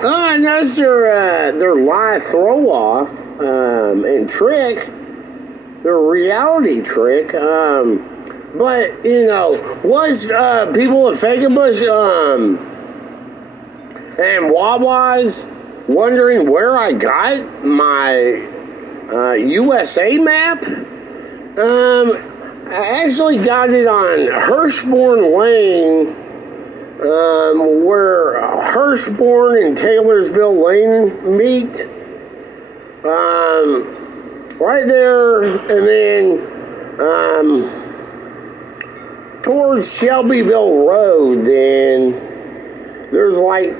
Oh, and that's their live throw off and trick, their reality trick. But was people at Fakenbush and Wawa's wondering where I got my USA map? I actually got it on Hirschborn Lane, where Hirschborn and Taylorsville Lane meet. Right there, and then towards Shelbyville Road, then there's right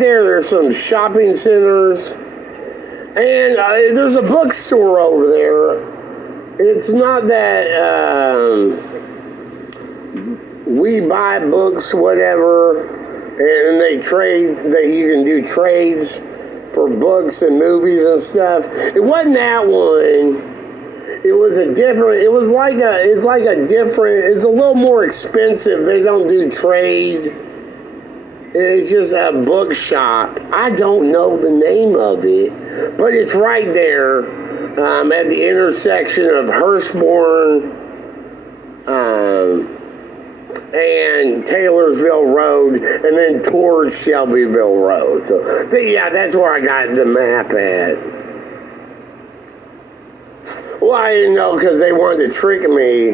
there's some shopping centers, and there's a bookstore over there. It's not that we buy books, whatever, and they trade, that you can do trades for books and movies and stuff. It wasn't that one. It was a different, it's a little more expensive. They don't do trade. It's just a bookshop. I don't know the name of it, but it's right there at the intersection of Hirschborn and Taylorsville Road, and then towards Shelbyville Road. So, that's where I got the map at. Well, I didn't know because they wanted to trick me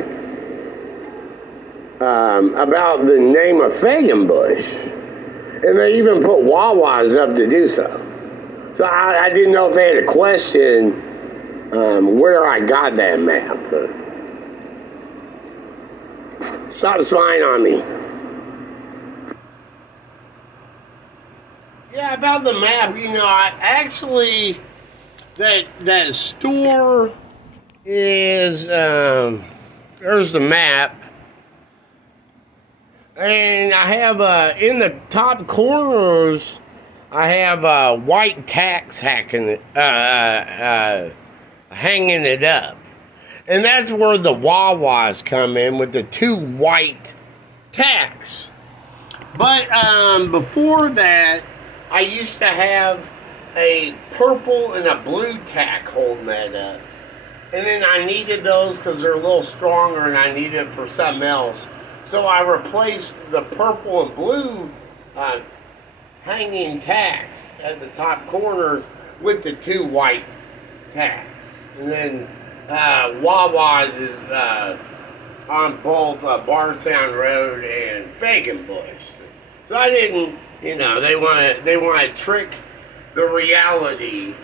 about the name of Fagenbush. And they even put Wawa's up to do so. So I didn't know if they had a question where I got that map. But stop spying on me. Yeah, about the map, I actually, that store is, there's the map. And I have, in the top corners, I have white tacks hanging it up. And that's where the Wawas come in, with the two white tacks. But before that, I used to have a purple and a blue tack holding that up. And then I needed those because they're a little stronger, and I needed it for something else. So I replaced the purple and blue hanging tacks at the top corners with the two white tacks. And then Wawa's is on both Barstown Road and Fagenbush. So I didn't, they want to trick the reality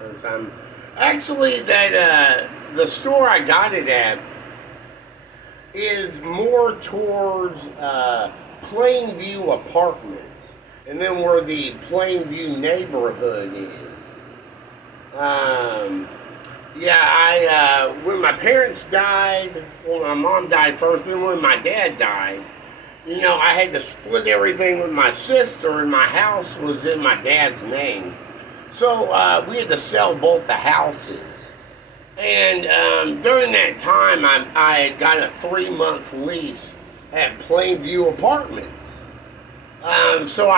or something. Actually, that the store I got it at is more towards Plainview Apartments, and then where the Plainview neighborhood is. When my parents died, well, my mom died first, then when my dad died, I had to split everything with my sister, and my house was in my dad's name. So we had to sell both the houses. And during that time, I got a 3-month lease at Plainview Apartments. So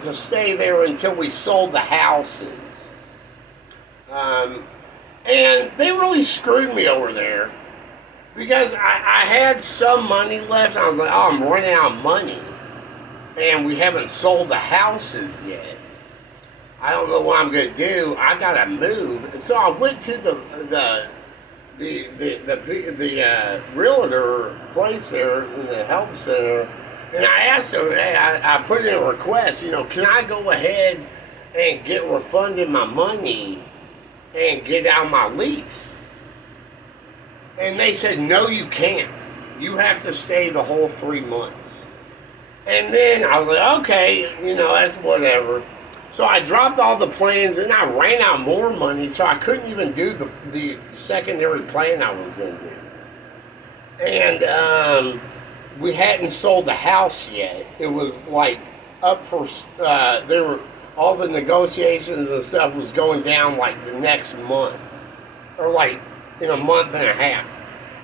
to stay there until we sold the houses. And they really screwed me over there, because I had some money left, and I was like, oh, I'm running out of money, and we haven't sold the houses yet. I don't know what I'm gonna do. I gotta move. And so I went to the realtor place there in the help center, and I asked him. Hey, I put in a request. Can I go ahead and get refunded my money and get out my lease? And they said, no, you can't. You have to stay the whole 3 months. And then I was like, okay, that's whatever. So I dropped all the plans, and I ran out more money, so I couldn't even do the secondary plan I was going to do. And we hadn't sold the house yet. It was up for, all the negotiations and stuff was going down the next month, or in a month and a half.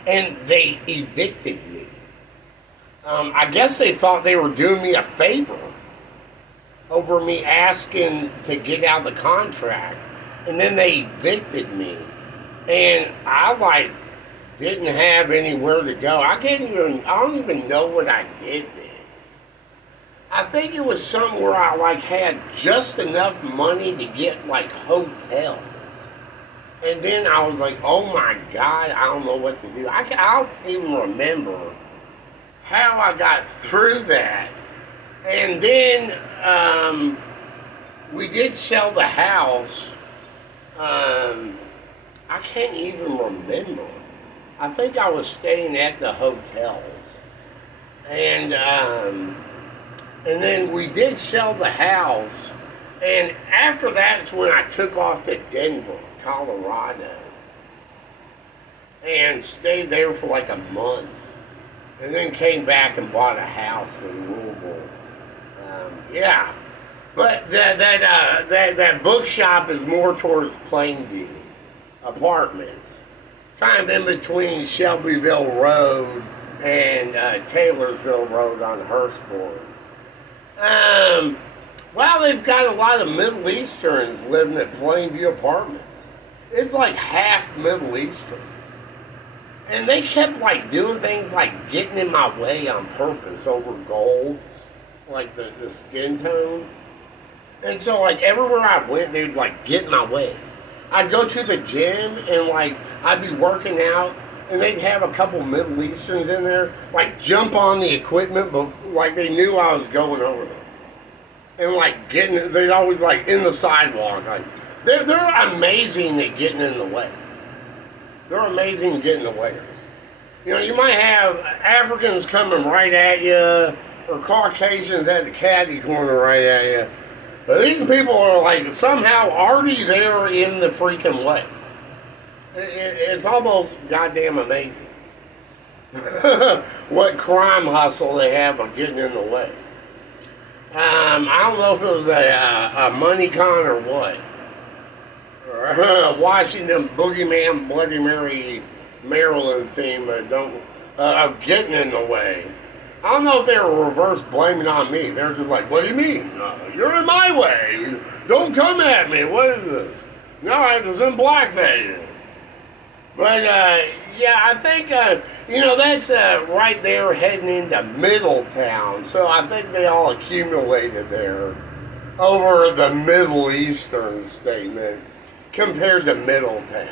And they evicted me. I guess they thought they were doing me a favor. over me asking to get out of the contract, and then they evicted me, and I like didn't have anywhere to go. I don't even know what I did then. I think it was somewhere I like had just enough money to get like hotels. And then I was like, oh my God, I don't know what to do. I don't even remember how I got through that. And then we did sell the house. I can't even remember. I think I was staying at the hotels. And then we did sell the house. And after that's when I took off to Denver, Colorado, and stayed there for like a month, and then came back and bought a house in Louisville. Yeah, but that bookshop is more towards Plainview Apartments, kind of in between Shelbyville Road and Taylorsville Road on Hurstbourne. Well, they've got a lot of Middle Easterns living at Plainview Apartments. It's like half Middle Eastern. And they kept like doing things like getting in my way on purpose over golds, like the skin tone. And so like everywhere I went, they'd like get in my way. I'd go to the gym and like I'd be working out and they'd have a couple Middle Easterns in there, like jump on the equipment, but like they knew I was going over there. And like they'd always like in the sidewalk. Like they're amazing at getting in the way. They're amazing at getting in the way. You know, you might have Africans coming right at you, or Caucasians at the caddy corner right at you. But these people are like somehow already there in the freaking way. It's almost goddamn amazing what crime hustle they have of getting in the way. I don't know if it was a money con or what. Or Washington Boogeyman Bloody Mary Maryland theme of getting in the way. I don't know if they were reverse blaming on me. They were just like, what do you mean? You're in my way. Don't come at me. What is this? No, I have to send blacks at you. But, yeah, I think, that's right there heading into Middletown. So I think they all accumulated there over the Middle Eastern statement compared to Middletown.